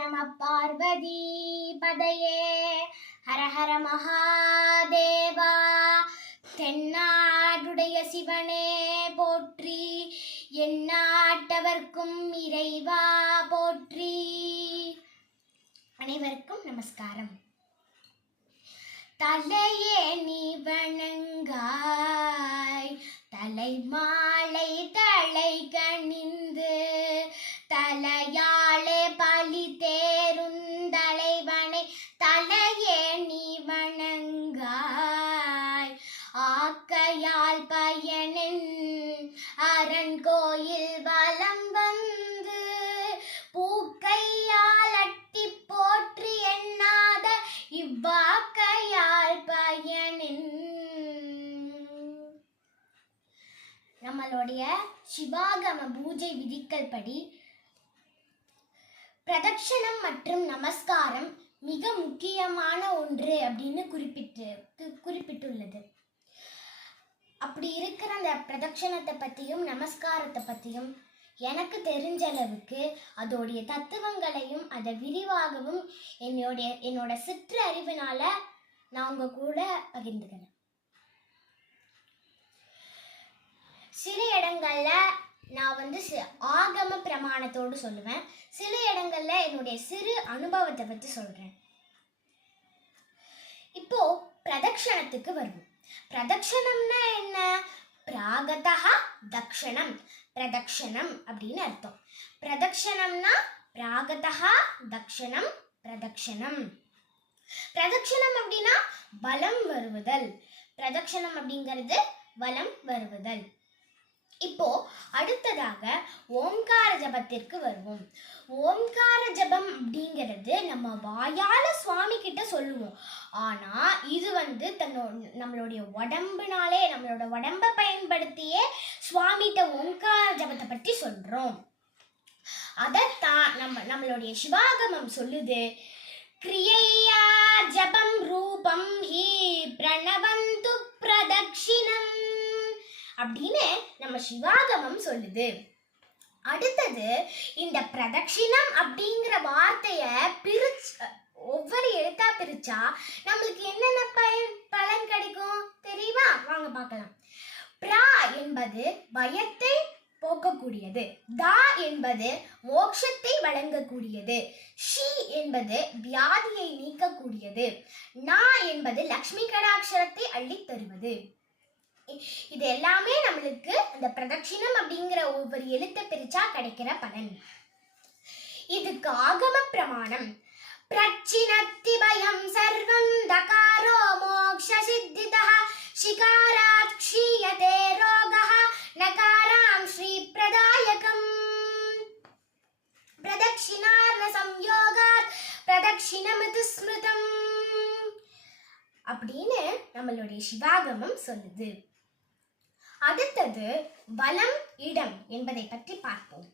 நம பார்வதி பதையே ஹர ஹர மகாதேவா. தென்னாடுடைய சிவனே போற்றி, எந்நாட்டவர்க்கும் இறைவா போற்றி. அனைவருக்கும் நமஸ்காரம். தலையே நீ வணங்காய், தலை மாலை தலை கணிந்து, தலையாளே பலி தேருந்தலைவனை தலையே நீ வணங்காய். ஆக்கையால் பயனின் அரண் கோயில் வலம் வந்து, பூக்கையால் அட்டி போற்றி எண்ணாத இவ்வாக்கையால் பயனின். நம்மளுடைய சிவாகம பூஜை விதிகள் படி பிரதட்சணம் மற்றும் நமஸ்காரம் மிக முக்கியமான ஒன்று அப்படின்னு குறிப்பிட்டுள்ளது. அப்படி இருக்கிற அந்த பிரதட்சணத்தை பற்றியும் நமஸ்காரத்தை பற்றியும் எனக்கு தெரிஞ்ச அளவுக்கு அதோடைய தத்துவங்களையும் அதை விரிவாகவும் என்னோட சிற்று அறிவினால நான் உங்க கூட பகிர்ந்துக்கிறேன். சில இடங்கள்ல நான் ஆகம பிரமாணத்தோடு சொல்லுவேன், சில இடங்கள்ல என்னுடைய சிறு அனுபவத்தை பற்றி சொல்றேன். இப்போ பிரதட்சணத்துக்கு வருவோம். பிரதட்சணம்னா என்ன? பிராகதா தக்ஷணம், பிரதட்சணம் அப்படின்னு அர்த்தம். பிரதட்சணம்னா பிராகதா தக்ஷணம், பிரதட்சணம். பிரதட்சணம் அப்படின்னா வலம் வருவதல். பிரதட்சணம் அப்படிங்கிறது வலம் வருவதல். இப்போ அடுத்ததாக ஓம்கார ஜபத்திற்கு வருவோம். ஓம்கார ஜபம் அப்படிங்கிறது நம்ம வாயால சுவாமி கிட்ட சொல்லுவோம். ஆனா இது நம்மளுடைய உடம்புனாலே, நம்மளோட உடம்பை பயன்படுத்தியே சுவாமிகிட்ட ஓம்கார ஜபத்தை பற்றி சொல்றோம். அதைத்தான் நம்மளுடைய சிவாகமம் சொல்லுது. கிரியையா ஜபம் ரூபம் ஹி பிரணவந்து பிரதக்ஷிணம் அப்படின்னு நம்ம சிவாகமம் சொல்லுது. அடுத்தது, இந்த பிரதட்சிணம் அப்படிங்கிற வார்த்தைய ஒவ்வொரு எழுத்தா பிரிச்சா நம்மளுக்கு என்னென்ன பலன் கிடைக்கும் தெரியுமா? வாங்க பார்க்கலாம். பிரா என்பது பயத்தை போக்கக்கூடியது, தா என்பது மோட்சத்தை வழங்கக்கூடியது, ஷி என்பது வியாதியை நீக்கக்கூடியது, நா என்பது லக்ஷ்மி கடாட்சரத்தை அள்ளி தருவது. இது எல்லாமே நம்மளுக்கு இந்த பிரதட்சிணம் அப்படிங்கிற ஒவ்வொரு எழுத்தை பிரிச்சா கிடைக்கிற பலன். இதுக்கு ஆகம பிரமாணம். பிரச்சினத்தி பயம் சர்வம் தகாரோ மோக்ஷ சித்திதஹ சிகாராத் க்ஷீயதே ரோகஹ நகாராம் ஸ்ரீ பிரதாயகம் பிரதக்ஷிணார்ண சம்யோகாத் பிரதக்ஷிணமிது ஸ்மிருதம் அப்படின்னு நம்மளுடைய சிவாகமம் சொல்லுது. அடுத்தது வலம் இடம் என்பதை பற்றி பார்ப்போம்.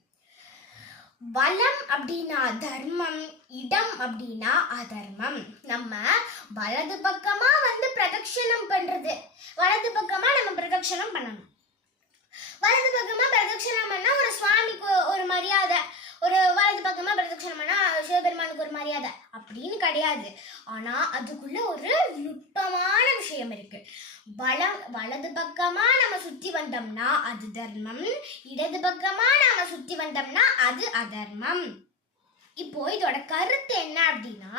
வலம் அப்படின்னா தர்மம், இடம் அப்படின்னா அதர்மம். நம்ம வலது பக்கமா பிரதட்சணம் பண்றது, வலது பக்கமா நம்ம பிரதட்சணம் பண்ணணும். வலது பக்கமா பிரதட்சணம் பண்ணா ஒரு சுவாமிக்கு ஒரு மரியாதை, ஒரு வலது பக்கமா பிரதட்சணம் பண்ணா சிவபெருமானுக்கு ஒரு மரியாதை அப்படின்னு கிடையாது. ஆனா அதுக்குள்ள ஒரு நுட்பமான விஷயம் இருக்கு. வலது பக்கமா நம்ம சுத்தி வந்தோம்னா அது தர்மம், இடது பக்கமா நாம சுத்தி வந்தோம்னா அது அதர்மம். இப்போ இதோட கருத்து என்ன அப்படின்னா,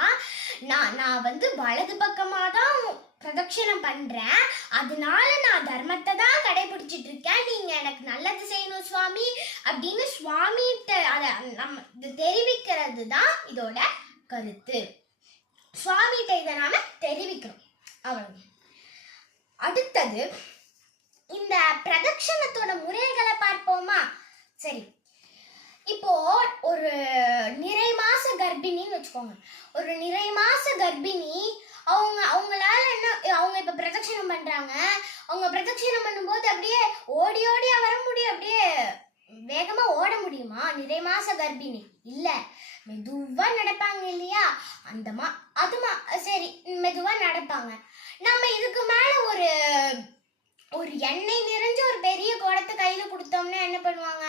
நான் வலது பக்கமா தான் பிரதட்சணம் பண்றேன், அதனால நான் தர்மத்தை தான் கடைபிடிச்சிட்டு இருக்கேன், நீங்க எனக்கு நல்லது செய்யணும் சுவாமி அப்படின்னு சுவாமிகிட்ட நம்ம தெரிவிக்கிறது தான் இதோட கருத்து. சுவாமிகிட்ட இதை நாம தெரிவிக்கிறோம், அவ்வளவு. அடுத்தது இந்த பிரதட்சணத்தோட முறைகளை பார்ப்போமா? சரி, இப்போ ஒரு நிறை மாச கர்ப்பிணின்னு வச்சுக்கோங்க. ஒரு நிறை மாச கர்ப்பிணி அவங்களால என்ன, அவங்க இப்ப பிரதட்சணம் பண்றாங்க, அவங்க பிரதட்சணம் பண்ணும்போது அப்படியே ஓடி ஓடியா வர முடியும், அப்படியே வேகமா ஓட முடியுமா நிறை மாச கர்ப்பிணி? இல்ல, மெதுவா நடப்பாங்க இல்லையா? சரி மெதுவா நடப்பாங்க. நம்ம இதுக்கு மேல ஒரு ஒரு எண்ணெய் நிறைஞ்ச ஒரு பெரிய குடத்தை கையில கொடுத்தோம்னா என்ன பண்ணுவாங்க?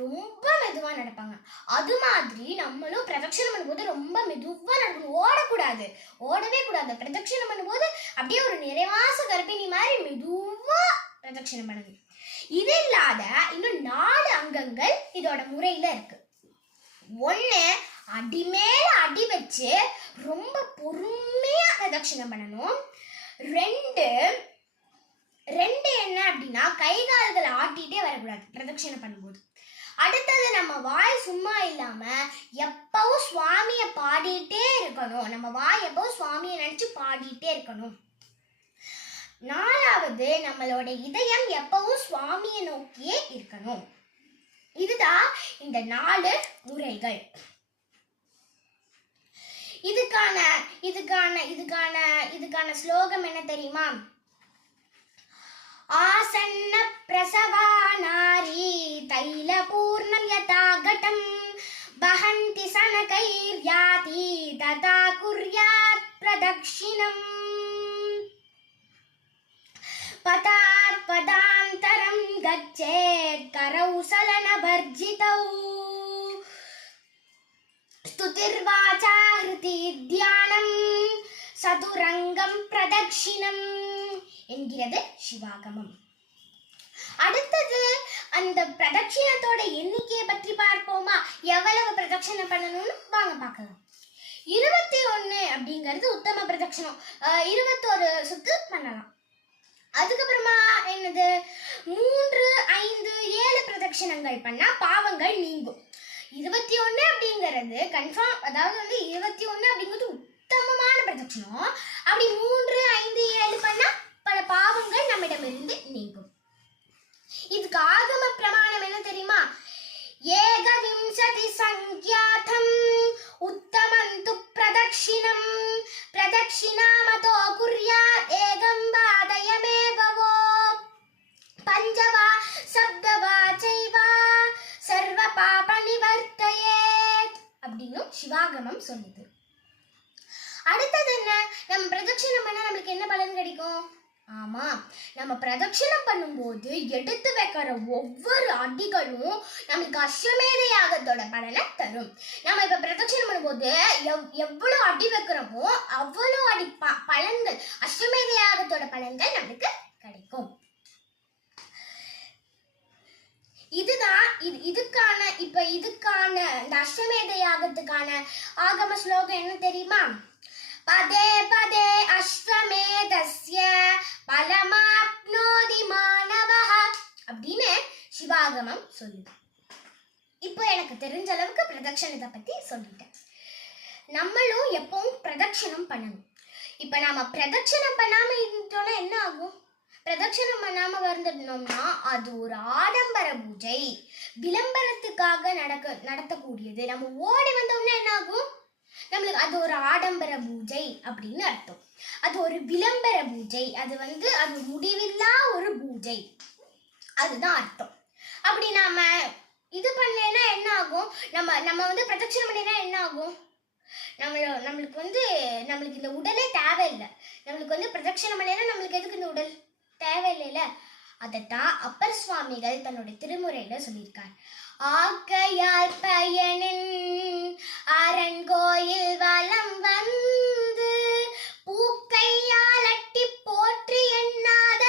ரொம்ப மெதுவா நடப்பாங்க. அது மாதிரி நம்மளும் பிரதட்சணம் பண்ணும்போது ரொம்ப மெதுவா நடக்கணும். ஓடக்கூடாது, ஓடவே கூடாது. பிரதட்சணம் பண்ணும்போது அப்படியே ஒரு நிறைவாச கர்ப்பிணி மாதிரி மெதுவா பிரதட்சணம் பண்ணணும். இது இல்லாத இன்னும் 4 அங்கங்கள் இதோட முறையில இருக்கு. 1, அடி மேல அடி வச்சு ரொம்ப பொறுமையா பிரதட்சணம் பண்ணணும். 2 என்ன அப்படின்னா கை கால்களை ஆட்டிட்டே வரக்கூடாது பிரதட்சணம் பண்ணும்போது. அடுத்தது நம்ம வாய் சும்மா இல்லாம எப்பவும் சுவாமியை பாடிட்டே இருக்கணும். நம்ம வாய் எப்பவும் சுவாமியை நினைச்சு பாடிட்டே இருக்கணும். 4வது நம்மளோட இதயம் எப்பவும் சுவாமியை நோக்கியே இருக்கணும். இதுதான் இந்த 4 முறைகள். இதுக்கான ஸ்லோகம் என்ன தெரியுமா? ஆசன்ன பிரசவா நாரி தைல பூர்ணம் யதாகடம் பஹந்தி சனகைர்யாதி ததா குர்யாத் பிரதக்ஷிணம் பதாத் பதாந்தரம் கச்சேத் கரௌ சலனவர்ஜிதௌ ஸ்துதிர்வாசா ஹ்ருதி தியானம் சதுரங்கம் பிரதக்ஷிணம் என்கிறது சிவாகமம். அடுத்தது அந்த பிரதட்சிணத்தோட எண்ணிக்கையை பற்றி பார்ப்போமா? எவ்வளவு பிரதட்சணம் பண்ணணும்னு வாங்க பார்க்கலாம். 21 அப்படிங்கிறது உத்தம பிரதட்சணம். 21 சுத்து பண்ணலாம். அதுக்கப்புறமா என்னது? 3, 5, 7 பிரதட்சணங்கள் பண்ணா பாவங்கள் நீங்கும். 21 அப்படிங்கிறது கன்ஃபார்ம், அதாவது வந்து 21 அப்படிங்கிறது உத்தமமான பிரதட்சணம். அப்படி 3, 5, 7 பண்ணா பல பாவங்கள் நம்மிடமிருந்து நீங்கும். இதுக்கு ஆகம பிரமாணம் என்ன தெரியுமா? ஏகவிம்சதி சங்க்யாதம் உத்தமந்து பிரதக்ஷிணம் பிரதக்ஷிணாமதோ குர்யாத் ஏகம் வாதயமேவவோ பஞ்சவா சப்தவா சைவா சர்வ பாப நிவர்த்தயேத் அப்படின்னு சிவாகமம் சொல்லுது. அடுத்தது என்ன? நம்ம பிரதட்சணம் பண்ணா நம்மளுக்கு என்ன பலன் கிடைக்கும்? ஆமா, நம்ம பிரதட்சணம் பண்ணும்போது எடுத்து வைக்கிற ஒவ்வொரு அடிகளும் நம்மளுக்கு அஸ்வமேத யாகத்தோட பலனை தரும். நம்ம இப்ப பிரதட்சணம் பண்ணும்போது எவ்வளவு அடி வைக்கிறோமோ அவ்வளவு அடி பலன்கள், அஸ்வமேத யாகத்தோட பலன்கள் நம்மளுக்கு கிடைக்கும். இதுதான் இதுக்கான இந்த அஸ்வமேத யாகத்துக்கான ஆகம ஸ்லோகம் என்ன தெரியுமா? பதே பதே அஸ்வமேதஸ்ய பலமாப்னோதி மானவஹ அப்படின்னு சிவாகமம் சொல்லுது. இப்போ எனக்கு தெரிஞ்ச அளவுக்கு பிரதட்சணத்தை பத்தி சொல்லிட்டேன். நம்மளும் எப்பவும் பிரதட்சணம் பண்ணணும். இப்ப நாம பிரதட்சணம் பண்ணாம இருந்தோம்னா என்ன ஆகும்? பிரதட்சணம் பண்ணாம வந்துடணும்னா அது ஒரு ஆடம்பர பூஜை, விளம்பரத்துக்காக நடத்தக்கூடியது. நம்ம ஓடி வந்தோம்னா என்ன ஆகும்? நம்மளுக்கு அது ஒரு ஆடம்பர பூஜை அப்படின்னு அர்த்தம். அது ஒரு விளம்பர பூஜை, அது முடிவில்லா ஒரு பூஜை, அதுதான் அர்த்தம். அப்படி நாம இது பண்ணேன்னா என்ன ஆகும்? நம்ம வந்து பிரதட்சணம் பண்ணினா என்ன ஆகும்? நம்மளுக்கு இந்த உடலே தேவையில்லை. நம்மளுக்கு வந்து பிரதட்சணம் பண்ணினா நம்மளுக்கு எதுக்கு இந்த உடல் தேவையில்லைல? அதைத்தான் அப்பர் சுவாமிகள் தன்னுடைய திருமுறையில சொல்லியிருக்கார். ஆக்கையால் பயனின் அரண்கோயில் வலம் வந்து பூக்கையால் அட்டி போற்றி எண்ணாத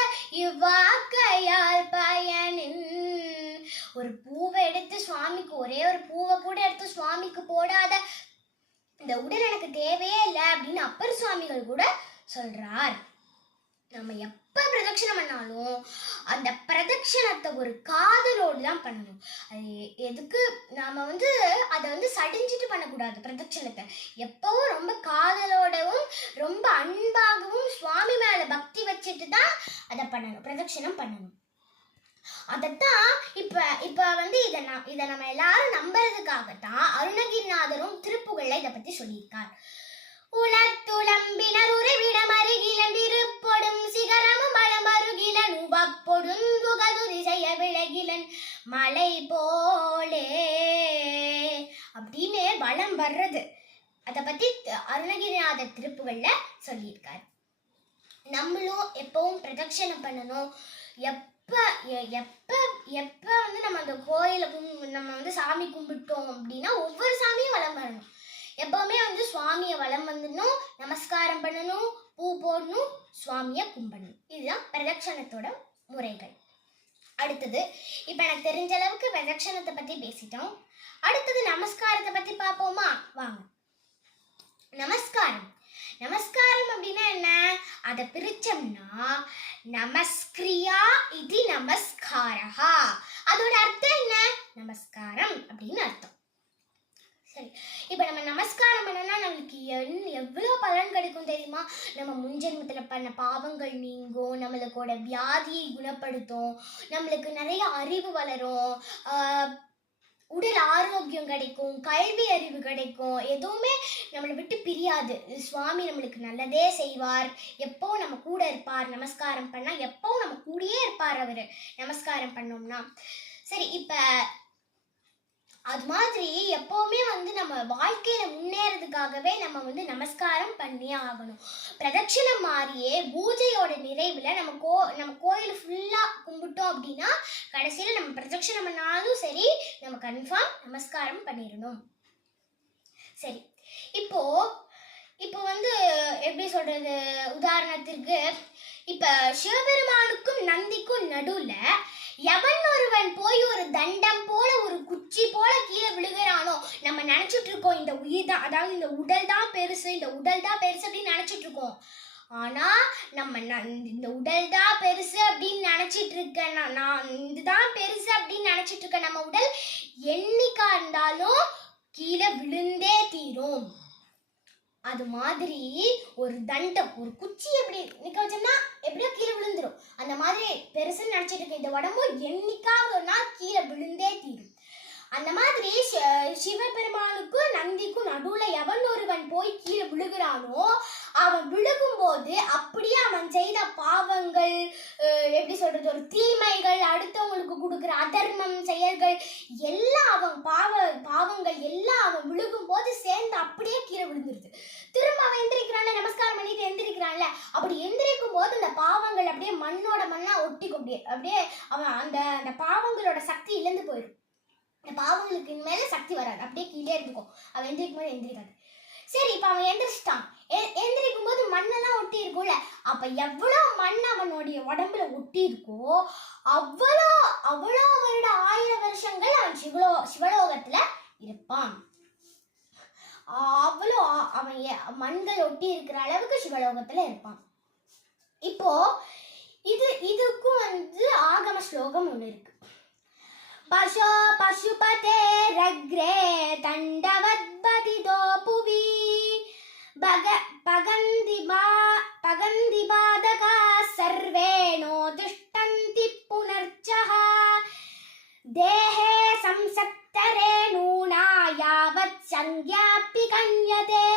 இவ்வாக்கையால் பயனின். ஒரு பூவை எடுத்து சுவாமிக்கு, ஒரே ஒரு பூவை கூட எடுத்து சுவாமிக்கு போடாத இந்த உடல் எனக்கு தேவையே இல்லை அப்படின்னு அப்பர் சுவாமிகள் கூட சொல்றார். நம்ம எப்ப பிரதட்சணம் பண்ணாலும் அந்த பிரதட்சணத்தை ஒரு காதலோடு தான் பண்ணணும். அது எதுக்கு நாம வந்து அதை வந்து சடிஞ்சிட்டு பண்ணக்கூடாது. பிரதட்சணத்தை எப்பவும் ரொம்ப காதலோடவும் ரொம்ப அன்பாகவும் சுவாமி மேல பக்தி வச்சுட்டு தான் அதை பண்ணணும், பிரதட்சணம் பண்ணணும். அதைத்தான் இப்ப வந்து இதை நம்ம எல்லாரும் நம்புறதுக்காகத்தான் அருணகிரிநாதரும் திருப்புகழ்ல இதை பத்தி சொல்லியிருக்கார். உளத்துளம்பினர் உறைவிடம் அருகிலன் திருப்பொடும் சிகரமும் மலமருகிலன் உவப்பொடுந்துகதுரிசைய விலகிலன் மலை போலே அப்படின்னு வளம் வர்றது. அதை பத்தி அருணகிரிநாதர் திருப்புகள்ல சொல்லியிருக்காரு. நம்மளும் எப்பவும் பிரதட்சணம் பண்ணணும். எப்ப எப்ப எப்ப வந்து நம்ம அந்த கோயிலை நம்ம வந்து சாமி கும்பிட்டோம் அப்படின்னா ஒவ்வொரு சாமியும் வலம் வரணும். எப்பவுமே வந்து சுவாமியை வலம் வந்துடணும், நமஸ்காரம் பண்ணணும், பூ போடணும், சுவாமியை கும்பிடணும். இதுதான் பிரதட்சணத்தோட முறைகள். அடுத்தது இப்ப எனக்கு தெரிஞ்ச அளவுக்கு பிரதட்சணத்தை பத்தி பேசிட்டோம். அடுத்தது நமஸ்காரத்தை பத்தி பார்ப்போமா? வாங்க. நமஸ்காரம் நமஸ்காரம் அப்படின்னா என்ன? அதை பிரிச்சோம்னா நமஸ்கிரியா இது நமஸ்காரஹா. அதோட அர்த்தம் என்ன? நமஸ்காரம் அப்படின்னு அர்த்தம். சரி, இப்ப நம்ம நமஸ்காரம் பண்ணனா நம்மளுக்கு எவ்வளவு பலன் கிடைக்கும் தெரியுமா? நம்ம முன்ஜென்மத்துல பண்ண பாவங்கள் நீங்கும், நம்மளுக்கோட வியாதியை குணப்படுத்தும், நம்மளுக்கு நிறைய அறிவு வளரும், உடல் ஆரோக்கியம் கிடைக்கும், கல்வி அறிவு கிடைக்கும், எதுவுமே நம்மளை விட்டு பிரியாது. சுவாமி நம்மளுக்கு நல்லதே செய்வார், எப்பவும் நம்ம கூட இருப்பார். நமஸ்காரம் பண்ணா எப்பவும் நம்ம கூடயே இருப்பார் அவரு, நமஸ்காரம் பண்ணோம்னா. சரி, இப்ப அது மாதிரி எப்பவுமே வந்து நம்ம வாழ்க்கையில முன்னேறதுக்காகவே நம்ம வந்து நமஸ்காரம் பண்ணியே ஆகணும். பிரதட்சணம் மாதிரியே பூஜையோட நிறைவுல நம்ம கோயில் ஃபுல்லா கும்பிட்டோம் அப்படின்னா கடைசியில நம்ம பிரதட்சணம் பண்ணாலும் சரி நம்ம கன்ஃபார்ம் நமஸ்காரம் பண்ணிடணும். சரி, இப்போ வந்து எப்படி சொல்றது, உதாரணத்திற்கு இப்ப சிவபெருமானுக்கும் நந்திக்கும் நடுவுல எவன் ஒருவன் போய் ஒரு தண்டம் போல ஒரு குச்சி போல கீழே விழுகிறானோ, நம்ம நினைச்சிட்டு இருக்கோம் இந்த உயிர் தான், அதாவது இந்த உடல் தான் பெருசு, இந்த உடல் தான் பெருசு அப்படின்னு நினைச்சிட்டு இருக்கோம். ஆனா நம்ம இந்த உடல் தான் பெருசு அப்படின்னு நினைச்சிட்டு இருக்கேன், நான் இதுதான் பெருசு அப்படின்னு நினைச்சிட்டு இருக்கேன். நம்ம உடல் என்னைக்கா இருந்தாலும் கீழே விழுந்தே தீரும். அது மாதிரி ஒரு தண்டம் ஒரு குச்சி எப்படி நிக்க வச்சோம்னா எப்படியோ கீழே விழுந்துரும். அந்த மாதிரி பெருசுன்னு நினைச்சிட்டு இருக்க இந்த உடம்பு என்னைக்காவது ஒரு நாள் கீழே விழுந்தே தீரும். அந்த மாதிரி சிவபெருமானுக்கும் நந்திக்கும் நடுவுல எவன் ஒருவன் போய் கீழே விழுகிறானோ அவன் விழுகும் போது அப்படியே அவன் செய்த பாவங்கள், எப்படி சொல்றது, ஒரு தீமைகள், அடுத்தவங்களுக்கு கொடுக்குற அதர்மம் செயல்கள் எல்லாம் அவன் பாவங்கள் எல்லாம் அவன் விழுகும் போது சேர்ந்து அப்படியே கீழே விழுந்துருது. திரும்ப அவன் எந்திரிக்கிறான்ல, நமஸ்காரம் பண்ணிட்டு எந்திரிக்கிறான்ல, அப்படி எந்திரிக்கும் போது அந்த பாவங்கள் அப்படியே மண்ணோட மண்ணா ஒட்டிக்கும். அப்படியே அவன் அந்த பாவங்களோட சக்தி இழந்து போயிடும். அந்த பாவங்களுக்கு மேல சக்தி வராது, அப்படியே கீழே இருந்துக்கும். அவன் எந்திரிக்கும் போது எந்திரிக்காது. சரி, இப்ப அவன் எந்திரிச்சிட்டான். எந்திரிக்கும் போது மண்ணெல்லாம் ஒட்டி இருக்கும்ல, அப்ப எவ்வளவு மண் அவனுடைய உடம்புல ஒட்டி இருக்கோ அவ்வளோ வருட 1000 வருஷங்கள் அவன் சிவலோகத்துல இருப்பான். அவ்வளோ அவன் மண்கள் ஒட்டி இருக்கிற அளவுக்கு சிவலோகத்துல இருப்பான். இப்போ இதுக்கும் வந்து ஆகம ஸ்லோகம் ஒண்ணு இருக்கு. பசுபதே ரக்ரே தண்டவத்பதிதோ புவி பகந்தி பாதகா சர்வேணோ திஷ்டந்தி புனர்ச்சஹ தேஹே சம்சக்தரே நூனா யாவத் சங்யாப்பி கன்யதே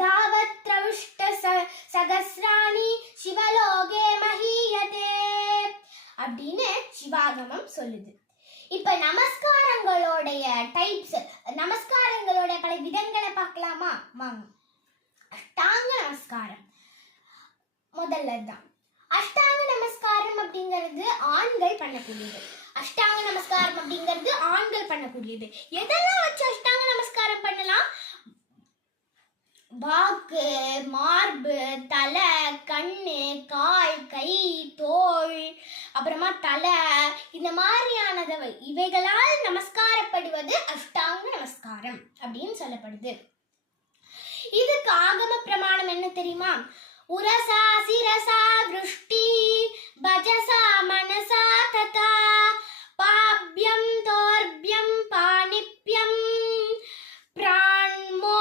தாவத்ரவிஷ்ட சகஸ்ராணி சிவலோகே மஹீயதே அப்படின்னு சிவாகமம் சொல்லுது. இப்ப நமஸ்காரங்களுடைய டைப்ஸ், நமஸ்காரங்களோட பல விதங்களை பார்க்கலாமா? வாங்க. அஷ்டாங்க நமஸ்காரம் முதல்ல தான். அஷ்டாங்க நமஸ்காரம் அப்படிங்கிறது ஆண்கள் பண்ணக்கூடியது. அஷ்டாங்க நமஸ்காரம் அப்படிங்கிறது ஆண்கள் பண்ணக்கூடியது. எதெல்லாம் வச்சு அஷ்டாங்க நமஸ்காரம் பண்ணலாம்? வாக்கு, மார்பு, தலை, கண்ணு, கால், கை, தோள், அப்புறமா தலை, இந்த மாதிரியானவை இவைகளால் நமஸ்காரப்படுவது அஷ்டாங்க நமஸ்காரம் அப்படின்னு சொல்லப்படுது. இதுக்கு ஆகம பிரமாணம் என்ன தெரியுமா? உரசா சிரசா விருஷ்டி பஜசா மனசா ததா பாப்யம் தோர்பியம் பாணிப்யம் பிராணமோ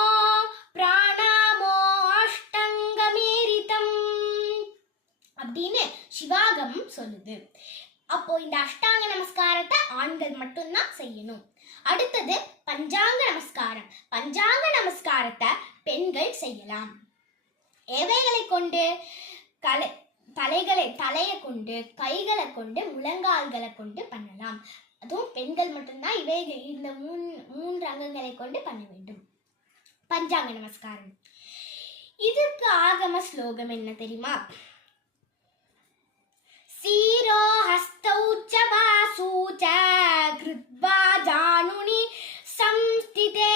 அஷ்டங்கமீரிதம் அப்படின்னு சிவாகமம் சொல்லுது. அப்போ இந்த அஷ்டாங்க நமஸ்காரத்தை ஆண்கள் மட்டும்தான் செய்யணும். அடுத்தது பஞ்சாங்க நமஸ்காரம். பஞ்சாங்க நமஸ்காரத்தை பெண்கள் செய்யலாம். எவைகளை கொண்டு? தலையை கொண்டு, கைகளை கொண்டு, முழங்கால்களை கொண்டு பண்ணலாம். அதுவும் பெண்கள் மட்டும்தான் இந்த மூன்று அங்கங்களை கொண்டு பண்ண வேண்டும் பஞ்சாங்க நமஸ்காரம். இதுக்கு ஆகம ஸ்லோகம் என்ன தெரியுமா? சீரோ ஹஸ்தௌ ச வாசூ ச கிருத்வா ஜானுனி சம்ஸ்திதே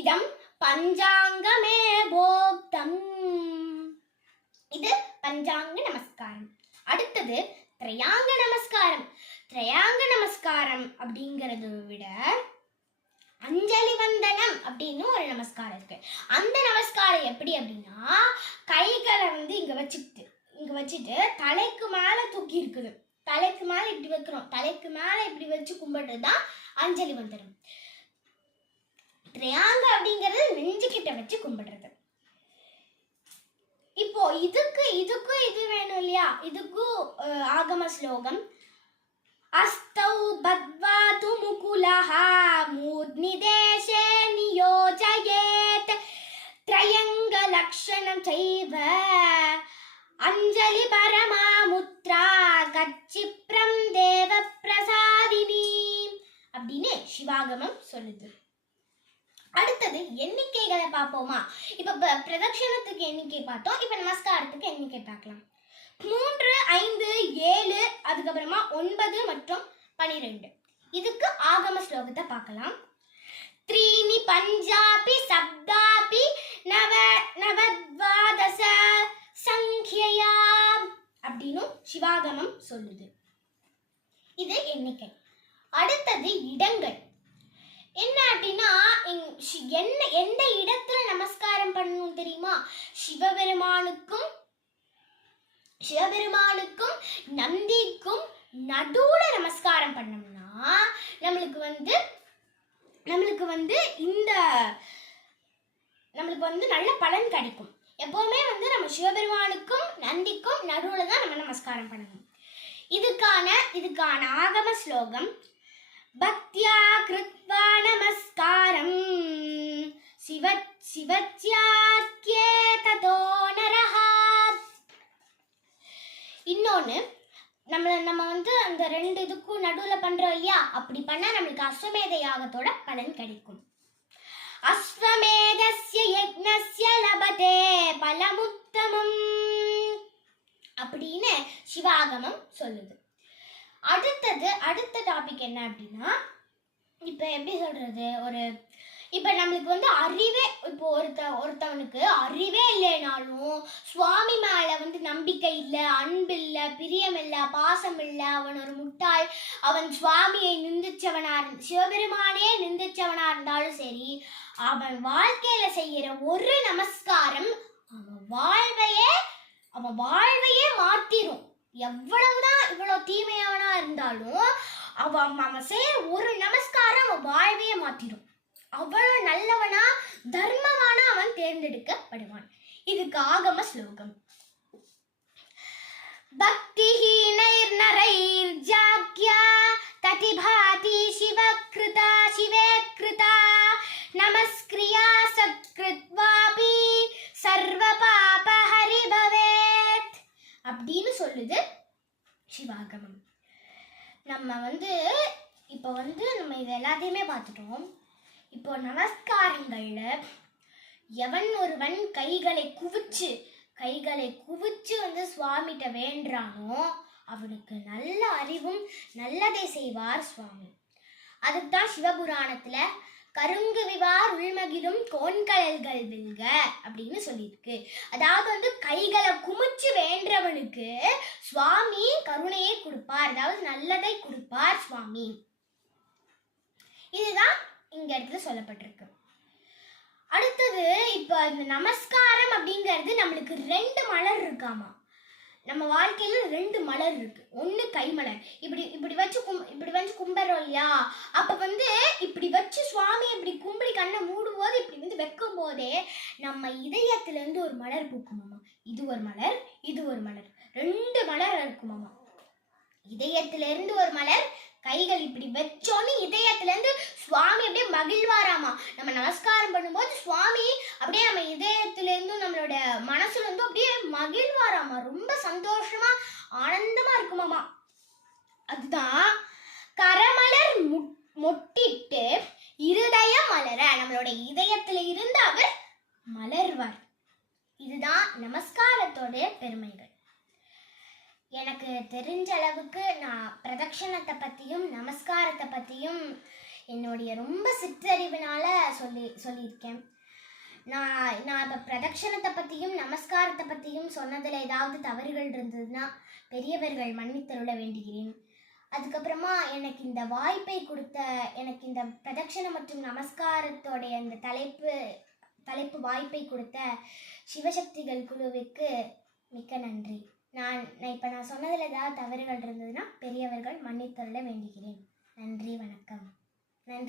இதம் பஞ்சாங்கமே போக்தம். இது பஞ்சாங்க நமஸ்காரம். அடுத்தது திரையாங்க நமஸ்காரம். திரையாங்க நமஸ்காரம் அப்படிங்கறத விட அஞ்சலி வந்தனம் அப்படின்னு ஒரு நமஸ்காரம் இருக்கு. அந்த நமஸ்காரம் எப்படி அப்படின்னா, கைகளை வந்து இங்க வச்சுட்டு தலைக்கு மேல தூக்கி இருக்குது. தலைக்கு மேல இப்படி வைக்கிறோம். தலைக்கு மேல இப்படி வச்சு கும்பிடுறதுதான் அஞ்சலி வந்தனம். திரையாங்க அப்படிங்கிறது நெஞ்சுக்கிட்ட வச்சு கும்பிடுறது. இப்போ இதுக்கும் இது வேணும் இல்லையா? இதுக்கும் ஆகம ஸ்லோகம். அஸ்தௌ பத்வாது முகுலஹ மூர்த்னிதேஷே நியோஜயேத் த்ரயங்க லக்ஷணம் சைவ அஞ்சலி பரமா முத்ரா கச்சிப்ரம் தேவ பிரசாதினி அப்படின்னு சிவாகமம் சொல்லுது. அடுத்தது எண்ணிக்கைகளை பார்ப்போமா? இப்ப பிரதட்சணத்துக்கு எண்ணிக்கை பார்த்தோம். இப்ப நமஸ்காரத்துக்கு எண்ணிக்கை பார்க்கலாம். 3, 5, 7, அதுக்கப்புறமா 9 மற்றும் 12. இதுக்கு ஆகம ஸ்லோகத்தை பார்க்கலாம். த்ரீனி பஞ்சாபி சப்தாபி நவத்வாதச சங்க்யயா அப்படின்னு சிவாகமம் சொல்லுது. இது எண்ணிக்கை. அடுத்தது இடங்கள். என்ன அப்படின்னா, எந்த இடத்துல நமஸ்காரம் பண்ணணும் தெரியுமா? சிவபெருமானுக்கும் நந்திக்கும் நடுவுல நமஸ்காரம் பண்ணோம்னா நம்மளுக்கு வந்து நல்ல பலன் கிடைக்கும். எப்பவுமே வந்து நம்ம சிவபெருமானுக்கும் நந்திக்கும் நடுவுல தான் நம்ம நமஸ்காரம் பண்ணணும். இதுக்கான ஆகம ஸ்லோகம். பக்தியா கிருத்வா நமஸ்காரம் சிவச்யாத்யே ததோ நரஹ. இன்னொன்னு, நம்ம வந்து அந்த 2 இதுக்கும் நடுவுல பண்றோம் இல்லையா? அப்படி பண்ணா நம்மளுக்கு அஸ்வமேத யாகத்தோட பலன் கிடைக்கும். அஸ்வமேதஸ்ய யக்ஞஸ்ய லபதே பலமுத்தமம் அப்படின்னு சிவாகமம் சொல்லுது. அடுத்த டாபிக் என்ன அப்படின்னா, இப்ப எப்படி சொல்றது, இப்ப நம்மளுக்கு வந்து அறிவே, இப்போ ஒருத்தவனுக்கு அறிவே இல்லைனாலும் சுவாமி மேல வந்து நம்பிக்கை இல்லை, அன்பு இல்லை, பிரியம் இல்லை, பாசம் இல்லை, அவன் ஒரு முட்டாள், அவன் சுவாமியை சிவபெருமானே நிந்திச்சவனா இருந்தாலும் சரி, அவன் வாழ்க்கையில செய்யற ஒரு நமஸ்காரம் அவன் வாழ்வையே மாத்திரும். எவ்வளவுதான் இவ்வளவு தீமையாவனா இருந்தாலும் அவன் செய்ய ஒரு நமஸ்காரம் அவன் வாழ்வையே மாத்திரும். அவ்வளவு நல்லவனா தர்மவானா அவன் தேர்ந்தெடுக்கப்படுவான். இதுக்கு ஆகம ஸ்லோகம். பக்திஹீனைர் நரைர் ஜாக்யா ததிபாதி சிவக்ருதா சிவேக்ருதா நமஸ்கிரியா சத்கிருத்வாபி சர்வ பாப ஹரி பவேத் அப்படின்னு சொல்லுது சிவாகமம். நம்ம இது எல்லாத்தையுமே பார்த்துட்டோம். இப்போ நமஸ்காரங்கள்ல எவன் ஒருவன் கைகளை குவிச்சு வந்து சுவாமிகிட்ட வேண்டானோ அவனுக்கு நல்ல அறிவும் நல்லதை செய்வார் சுவாமி. அதுதான் சிவபுராணத்துல கருங்கு விவார் உள்மகிழும் கோண்கழல்கள் வெல்க அப்படின்னு சொல்லியிருக்கு. அதாவது வந்து கைகளை குமிச்சு வேண்டவனுக்கு சுவாமி கருணையை கொடுப்பார், அதாவது நல்லதை கொடுப்பார் சுவாமி. இதுதான் இங்க இடத்துல சொல்லப்பட்டிருக்கு. அடுத்தது, இப்ப இந்த நமஸ்காரம் அப்படிங்கிறது நம்மளுக்கு 2 மலர் இருக்காமா. நம்ம வாழ்க்கையில 2 மலர் இருக்கு. ஒண்ணு கைமலர், இப்படி வச்சு கும்பிடுறோம் இல்லையா? அப்ப வந்து இப்படி வச்சு சுவாமி இப்படி கும்பிடி கண்ணை மூடும் போது இப்படி வந்து வைக்கும் போதே நம்ம இதயத்துல இருந்து ஒரு மலர் பூக்குமாமா. இது ஒரு மலர், இது ஒரு மலர், 2 மலர் இருக்குமாமா. இதயத்துல இருந்து ஒரு மலர், கைகள் இப்படி வச்சோன்னு இதயத்துல இருந்து சுவாமி அப்படியே மகிழ்வாராமா. நம்ம நமஸ்காரம் பண்ணும்போது சுவாமி அப்படியே நம்ம இதயத்துல இருந்தும் நம்மளோட மனசுல இருந்தும் அப்படியே மகிழ்வாராமா. ரொம்ப சந்தோஷமா ஆனந்தமா இருக்குமாமா. அதுதான் கரமலர் மொட்டிட்டு இருதய மலர, நம்மளோட இதயத்துல இருந்து அவர் மலர்வார். இதுதான் நமஸ்காரத்தோட பெருமைகள். எனக்கு தெரிஞ்ச அளவுக்கு நான் பிரதட்சணத்தை பற்றியும் நமஸ்காரத்தை பற்றியும் என்னுடைய ரொம்ப சிற்றறிவினால சொல்லியிருக்கேன். நான் இப்போ பிரதட்சணத்தை பற்றியும் நமஸ்காரத்தை பற்றியும் சொன்னதில் ஏதாவது தவறுகள் இருந்ததுன்னா பெரியவர்கள் மன்னித்தருள வேண்டுகிறேன். அதுக்கப்புறமா எனக்கு இந்த வாய்ப்பை கொடுத்த, எனக்கு இந்த பிரதட்சணம் மற்றும் நமஸ்காரத்தோடைய இந்த தலைப்பு வாய்ப்பை கொடுத்த சிவசக்திகள் குழுவிற்கு மிக்க நன்றி. நான் சொன்னதில் ஏதாவது தவறுகள் இருந்ததுன்னா பெரியவர்கள் மன்னித்தருள வேண்டுகிறேன். நன்றி, வணக்கம்.